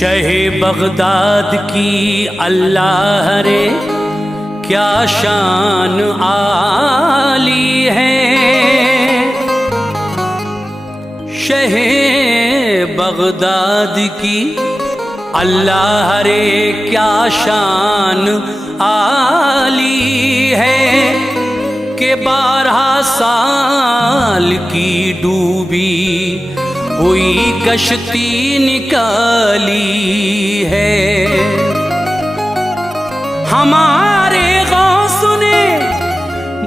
शहे बगदाद की अल्लाह रे क्या शान आली है। शहे बगदाद की अल्लाह रे क्या शान आली है कि 12 साल की डूबी हुई कश्ती निकाली है। हमारे गौस ने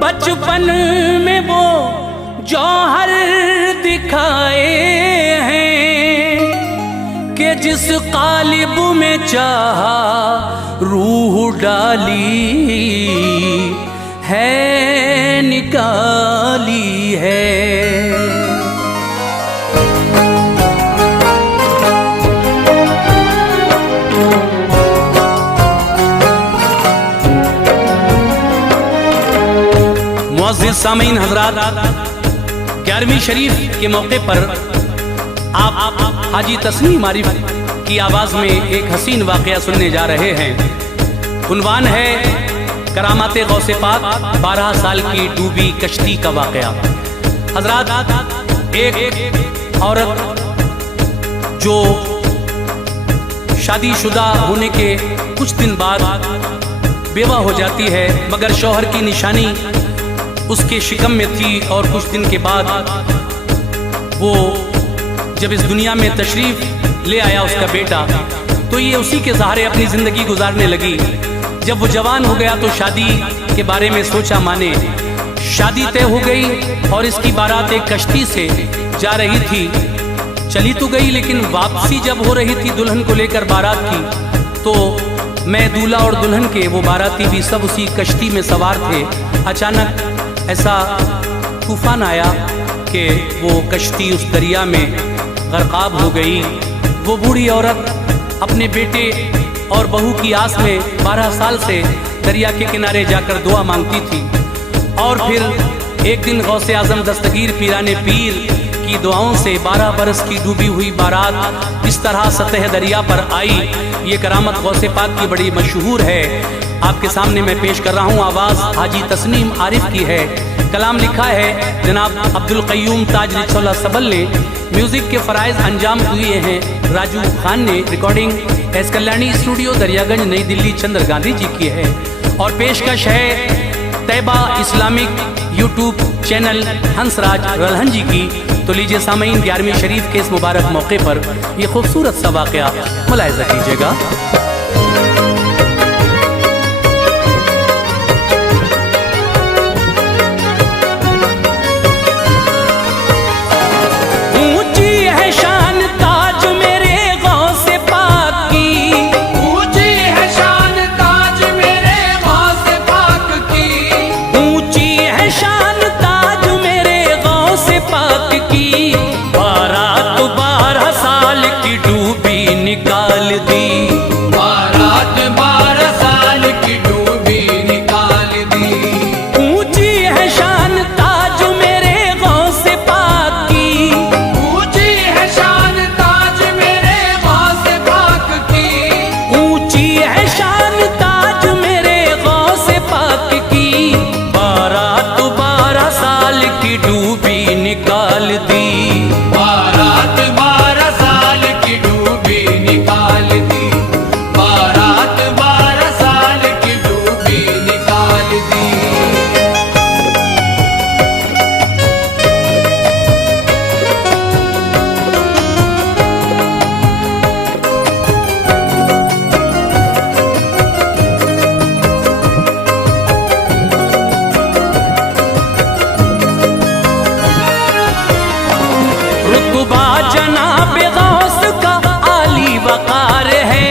बचपन में वो जौहर दिखाए हैं कि जिस कालिब में चाहा रूह डाली है निकाली है। मुअज़्ज़िज़ सामीन हज़रात, 11वीं शरीफ के मौके पर आप हाजी तस्नीम आरिफ की आवाज़ में एक हसीन वाक़या सुनने जा रहे हैं। उन्वान है करामाते गौसे पाक, 12 साल की डूबी कश्ती का वाक़या। हज़रात, एक औरत जो शादीशुदा होने के कुछ दिन बाद बेवा हो जाती है, मगर शौहर की निशानी उसके शिकम में थी, और कुछ दिन के बाद वो जब इस दुनिया में तशरीफ़ ले आया उसका बेटा, तो ये उसी के सहारे अपनी ज़िंदगी गुजारने लगी। जब वो जवान हो गया तो शादी के बारे में सोचा माने। शादी तय हो गई और इसकी बारात एक कश्ती से जा रही थी। चली तो गई, लेकिन वापसी जब हो रही थी दुल्हन को लेकर बारात की, तो मैं दूल्हा और दुल्हन के वो बाराती भी सब उसी कश्ती में सवार थे। अचानक ऐसा तूफान आया कि वो कश्ती उस दरिया में गर्काब हो गई। वो बूढ़ी औरत अपने बेटे और बहू की आस में 12 साल से दरिया के किनारे जाकर दुआ मांगती थी। और फिर एक दिन गौसे आज़म दस्तगीर पीराने पीर की दुआओं से 12 बरस की डूबी हुई बारात इस तरह सतह दरिया पर आई। ये करामत गौसे पाक की बड़ी मशहूर है। आपके सामने मैं पेश कर रहा हूँ, आवाज़ हाजी तस्नीम आरिफ की है। कलाम लिखा है जनाब अब्दुल क़य्यूम ताज रिछौला सबल ने। म्यूज़िक के फ़राइज़ अंजाम हुए हैं राजू खान ने। Recording S Kalyani studio Daryaganj नई दिल्ली चंद्र गांधी जी की है। और पेशकश है तैबा Islamic YouTube channel Hansraj Ralhan जी की। तो लीजिए सामीन, 11वीं शरीफ के इस मुबारक मौके पर यह खूबसूरत सा वाक़या मुलाहिज़ा कीजिएगा। निकाल दी बारात 12 साल की डूबी निकाल दी। ऊंची है शान ताज मेरे गौसे पाक की। ऊंची है शान ताज मेरे गौसे पाक की। ऊंची है शान ताज मेरे गौसे पाक की। बारात 12 साल की डूबी निकाल दी। बारात 12 साल की डूबी निकाल दी। बारात 12 साल की डूबी निकाल दी। रुतबा जनाब गौस का आली वकार है।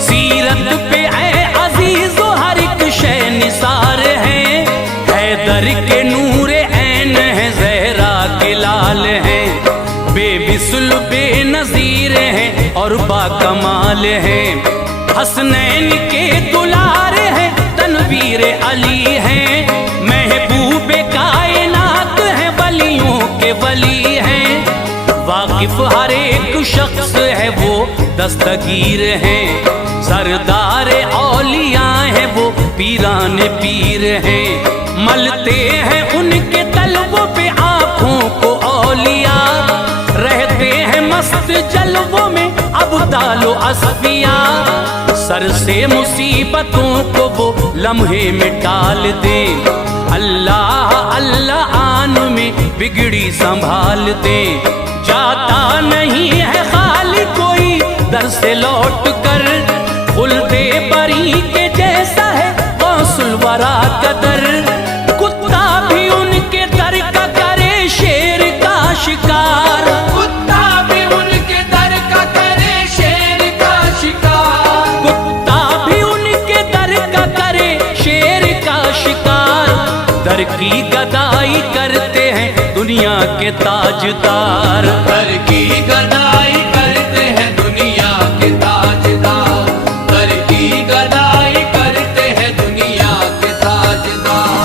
सीरत पे ऐ अजीज हर एक शय निसार है। हैदर के नूर ऐन है, ज़हरा के लाल है। बेमिसल बेनज़ीर हैं और बाकमाल हैं। हसनैन के दुलार है, तनवीर अली है। महबूब कायनात है, वलियों के वली हैं। वाकिफ हर एक शख्स है वो दस्तगीर हैं, सरदार औलिया हैं वो पीरान पीर हैं। मलते हैं उनके तलवों पे आँखों को औलिया, रहते हैं मस्त जलवों में अब्दालो असफिया। सर से मुसीबतों को वो लम्हे में टाल दे, अल्लाह अल्लाह आन में बिगड़ी संभाल दे। जाता नहीं है खाली कोई दर से लौट कर, खुलदे बरी के जैसा है गौसुल वरा कदर। कुत्ता भी उनके दर का करे शेर का शिकार, कुत्ता भी उनके दर का करे शेर का शिकार, कुत्ता भी उनके दर का करे शेर का शिकार। दर की गदाई करते हैं दुनिया के ताजदार, दर की गदाई करते हैं दुनिया के ताजदार, दर की गदाई करते हैं दुनिया के ताजदार।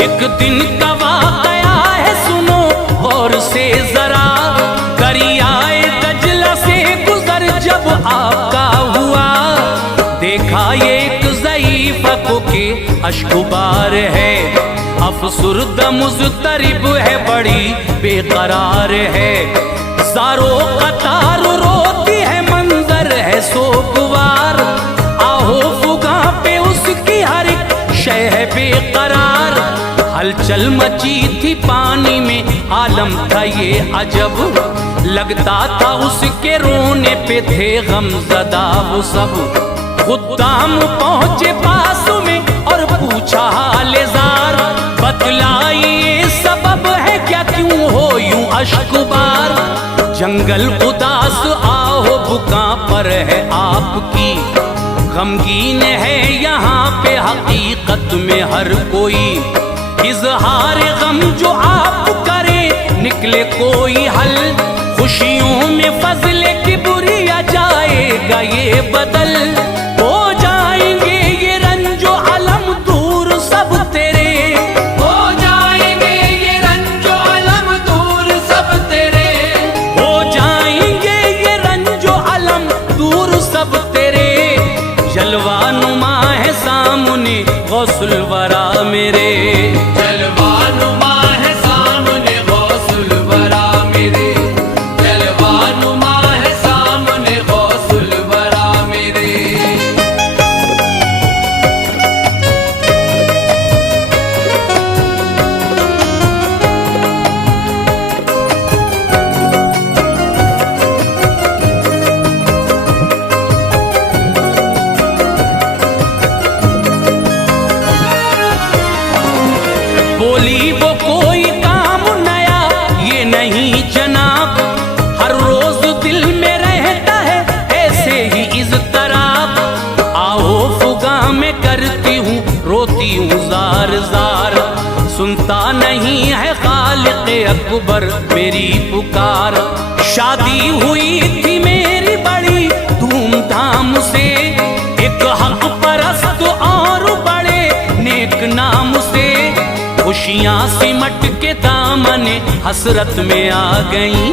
एक दिन का वाक़या है सुनो गौर से जरा, दरियाए दजला से गुजर जब आपका हुआ। देखा ये एक ज़ईफ़ को के अश्कुबार है, अफसुर्दा मुज़तरिब है बड़ी बेकरार है। ज़ारो कतार रोती है मंजर है सोगवार, आहो फुगा पे उसकी हर एक शय है बेकरार। हलचल मची थी पानी में आलम था ये अजब, लगता था उसके रोने पे थे गमज़दा वो सब। खुद्दाम पहुँचे पास में और पूछा हाले ज़ार, बतलाइए सबब है क्या क्यों हो यूं अश्कबार। जंगल उदास आहो बुका पर है आपकी, गमगीन है यहाँ पे हकीकत में हर कोई। इजहार गम जो आप करे निकले कोई हल, खुशियों में फजले की बुरिया जाएगा ये बदल। हो जाएंगे ये रंजो अलम दूर सब तेरे, हो जाएंगे ये रंजो अलम दूर सब तेरे, हो जाएंगे ये रंजो अलम दूर सब तेरे। जलवा नुमा है सामने गौसुल वरा मेरे, जलवानुमा है सामने गौसुल वरा मेरे, जलवानुमा है सामने गौसुल वरा मेरे। बोली वो कोई काम नया ये नहीं जनाब, हर रोज दिल में रहता है ऐसे ही इज़्तिराब। आओ फुगा में करती हूँ रोती हूँ जार जार, सुनता नहीं है खालिक़ अकबर मेरी पुकार। शादी हुई थी मेरी बड़ी धूमधाम से, एक हक परस्त और बड़े नेक नाम से। खुशियाँ सिमट के दामने हसरत में आ गईं,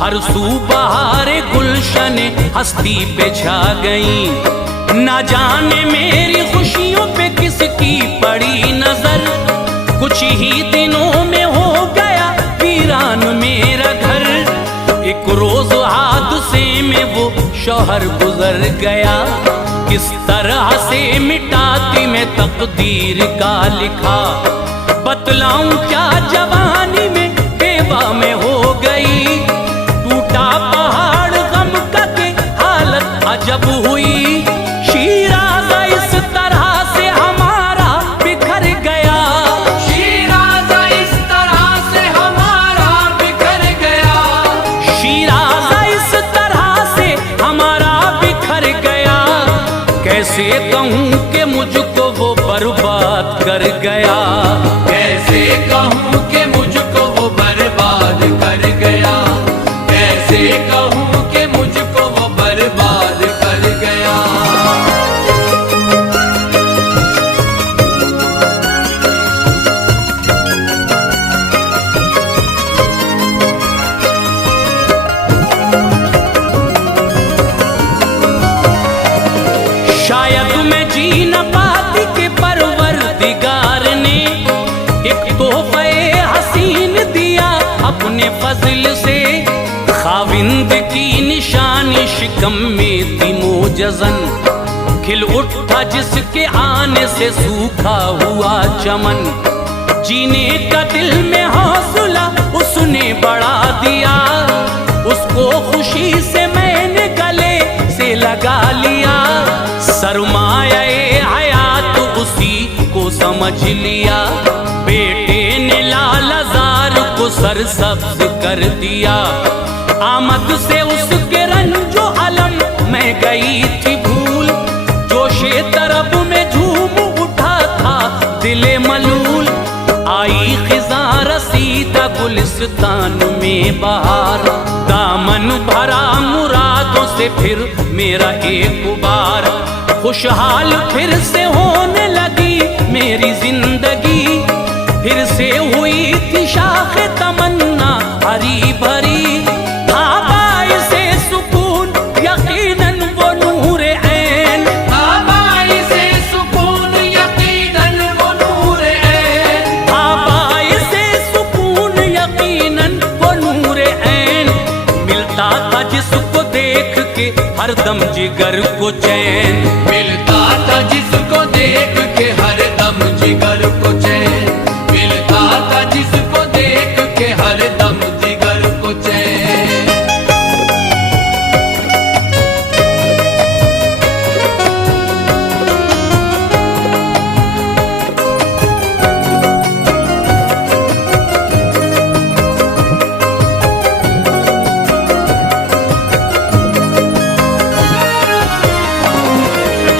हर सू बहारे गुलशन हस्ती पे छा गईं। ना जाने मेरी खुशियों पे किसकी पड़ी नजर, कुछ ही दिनों में हो गया वीरान मेरा घर। एक रोज हादसे में वो शौहर गुजर गया, किस तरह से मिटाती मैं तकदीर का लिखा। बतलाऊं क्या जवानी में बेवा में हो गई, टूटा पहाड़ गम का के हालत अजब हुई। शीराज़ इस तरह से हमारा बिखर गया, शीराज़ इस तरह से हमारा बिखर गया, शीराज़ इस तरह से हमारा बिखर गया। कैसे कहूँ कि मुझको वो बर्बाद कर गया, कैसे कहूँ कि शिकम में थी मोजज़न, खिल उठा जिसके आने से सूखा हुआ चमन। जीने का दिल में हौसला उसने बढ़ा दिया, उसको खुशी से मैंने गले से लगा लिया। सरमाया हयात उसी को समझ लिया, बेटे ने लालजार को सरसब्ज कर दिया। आमद से उसके रंजो अलम में गई थी भूल, जोशे तरब में झूम उठा था दिले मलूल। आई खिज़ा रसीदा गुलिस्तान में बहार, दामन भरा मुरादों से फिर मेरा एक बार। खुशहाल फिर से होने लगी मेरी जिंदगी, फिर से हुई थी शाख तमन्ना हरी भरी। था बाइसे सुकून यकीनन वो नूर ऐन, था बाइसे सुकून यकीनन वो नूर ऐन, था बाइसे सुकून यकीनन वो नूर ऐन। मिलता था जिसको देख के हरदम जिगर को चैन, मिलता था जिसको देख के हर दम जिगर को चैन, मिलता था जिसको देख के हर दम जिगर को चैन।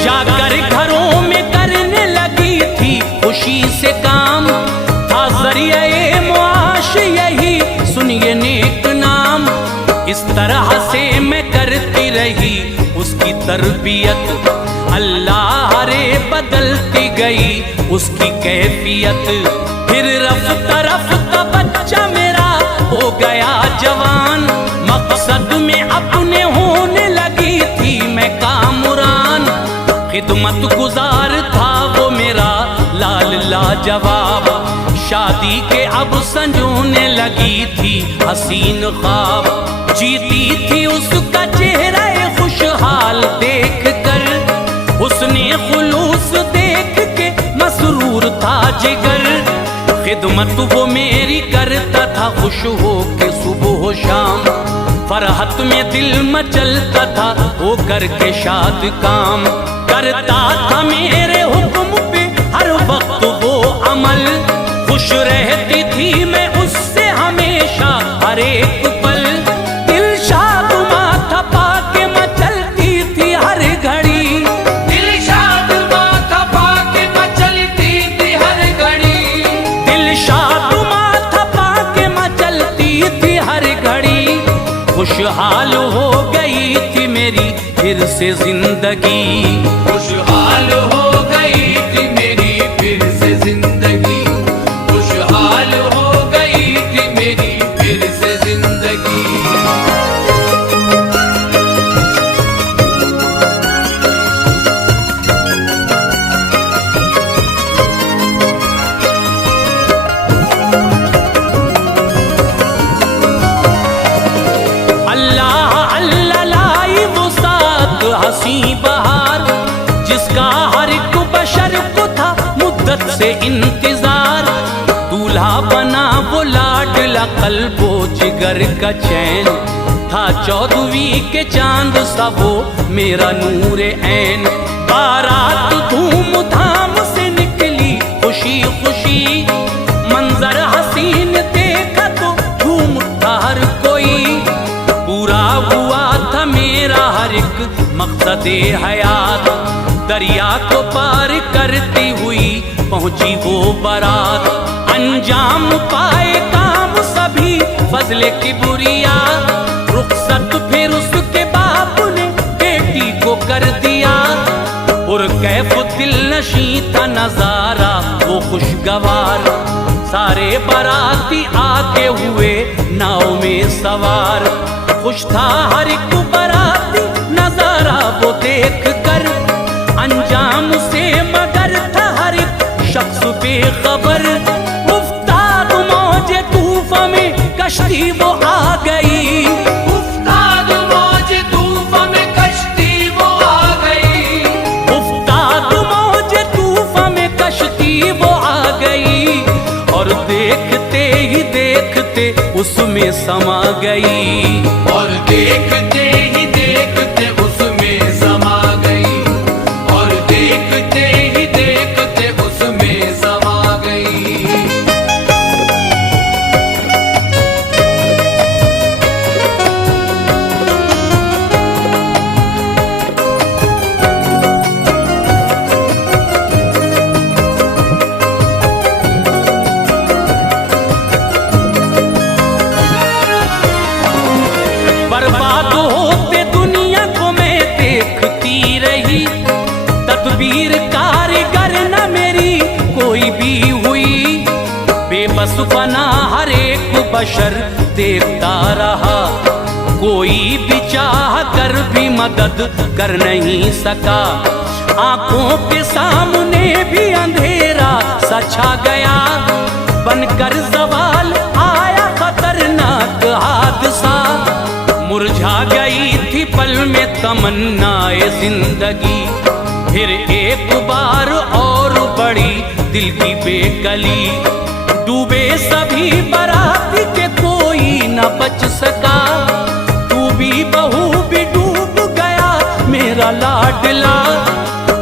जाकर घरों में करने लगी थी खुशी से काम, था ज़रिए मुआश यही सुनिए नेक नाम। इस तरह से मैं करती रही उसकी तरबियत, अल्लाह रे बदलती गई उसकी कैफियत। फिर रफ्ता रफ्ता बच्चा मेरा हो गया जवान, मकसद में अपने होने लगी थी मैं कामुरान। खिदमत गुजार था वो मेरा लाल लाजवाब, शादी के अब संजोने लगी थी हसीन ख्वाब। जीती थी उसका चेहरा खुशहाल देख कर, उसने खुलूस देख के मसरूर था जिगर। खिदमत वो मेरी करता था खुश हो के सुबह शाम, फरहत में दिल मचलता था वो करके शाद काम। करता था मेरे हुक्म पे हर वक्त वो अमल, खुश रहती थी मैं उससे हमेशा हर एक पल। दिल शादुमा था पाके मचलती थी हर घड़ी, दिल शादुमा था पाके मचलती थी हर घड़ी, दिल शादुमा था पाके मचलती थी हर घड़ी। खुशहाल हो गई थी मेरी फिर से जिंदगी, खुशहाल हो गई थी मेरी फिर से जिंदगी, खुशहाल हो गई थी मेरी फिर से जिंदगी। हसी बहार जिसका हर एक बशर को था मुद्दत से इंतजार, दूल्हा बना वो लाडला कल्बो जिगर का चैन। था 14वीं के चांद सा वो मेरा नूर ऐन, बारात धूम धाम से निकली खुशी खुशी, मंजर हसीन देखा तो झूम उठा हर कोई। पूरा हुआ था मेरा हर एक मकसदे हयात, दरिया को पार करती हुई पहुंची वो बारात। अंजाम पाए काम सभी फजले की बुरिया, रुखसत फिर उसके बाप ने बेटी को कर दिया। और कैफ दिल नशी था नजारा वो खुशगवार, सारे बाराती आके हुए नाव में सवार। खुश था हर एक बाराती नजारा वो देख कर, अंजाम से मगर था हर एक शख्स बेखबर। उफ्ताद मौजे तूफान में कश्ती वो आ गई, उफ्ताद मौजे तूफान में देखते उसमें समा गई, और देखते ही देखते उसमें समा गई, और देखते ही देखते उसमें समा गई। बर्बाद होते दुनिया को मैं देखती रही, तदबीर कारीगर न मेरी कोई भी हुई। बेबस बना हर एक बशर देखता रहा, कोई भी चाह कर भी मदद कर नहीं सका। आंखों के सामने भी अंधेरा सा छा गया, बनकर सवाल आया खतरनाक हादसा। मुरझा गई थी पल में तमन्नाए जिंदगी, फिर एक बार और बड़ी दिल की बेकली। डूबे सभी बाराती के कोई न बच सका, डूबी बहू भी डूब गया मेरा लाडला।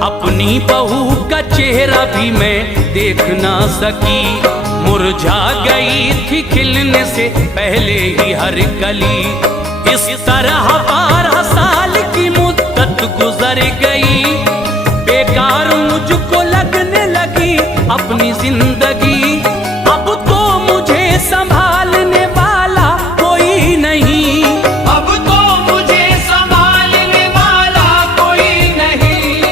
अपनी बहू का चेहरा भी मैं देख ना सकी, मुरझा गई थी खिलने से पहले ही हर कली। इस तरह 12 साल की मुद्दत गुजर गई, बेकार मुझको लगने लगी अपनी जिंदगी। अब तो मुझे संभालने वाला कोई नहीं, अब तो मुझे संभालने वाला कोई नहीं,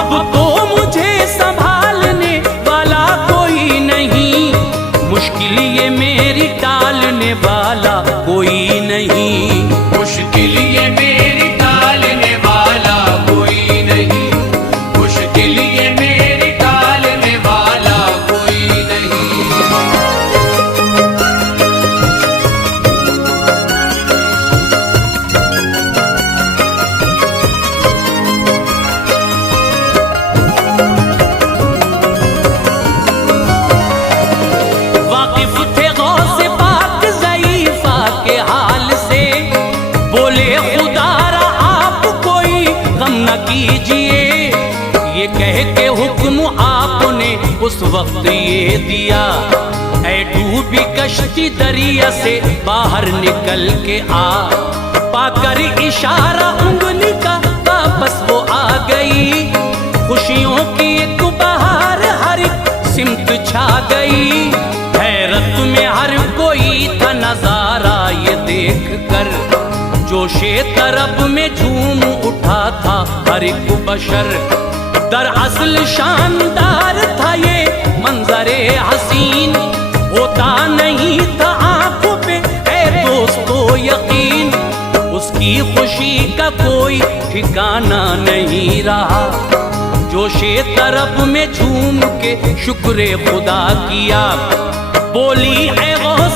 अब तो मुझे संभालने वाला कोई नहीं। मुश्किल ये मेरी टालने वाला कोई नहीं, मुश्किल ये मेरी टालने वाला कोई नहीं, मुश्किल ये मेरी टालने वाला कोई नहीं। वाकिफ थे गौसे पाक ज़ईफ़ा के हाल से, बोले खुदारा आप कोई गम न कीजिए। ये कह के हुक्म आपने उस वक्त ये दिया, ऐ डूबी कश्ती दरिया से बाहर निकल के आ। पाकर इशारा उंगली का वापस वो आ गई, खुशियों की एक बहार हर सिमत छा गई। हैरत में हर कोई था नजारा ये देख कर, जोशे तरब में झूम उठा था हर एक बशर। दरअसल शानदार था ये मंजरे हसीन, होता नहीं था आंखों पे ऐ दोस्तों यकीन। उसकी खुशी का कोई ठिकाना नहीं रहा, जोशे तरब में झूम के शुक्र खुदा किया। बोली ऐ गौस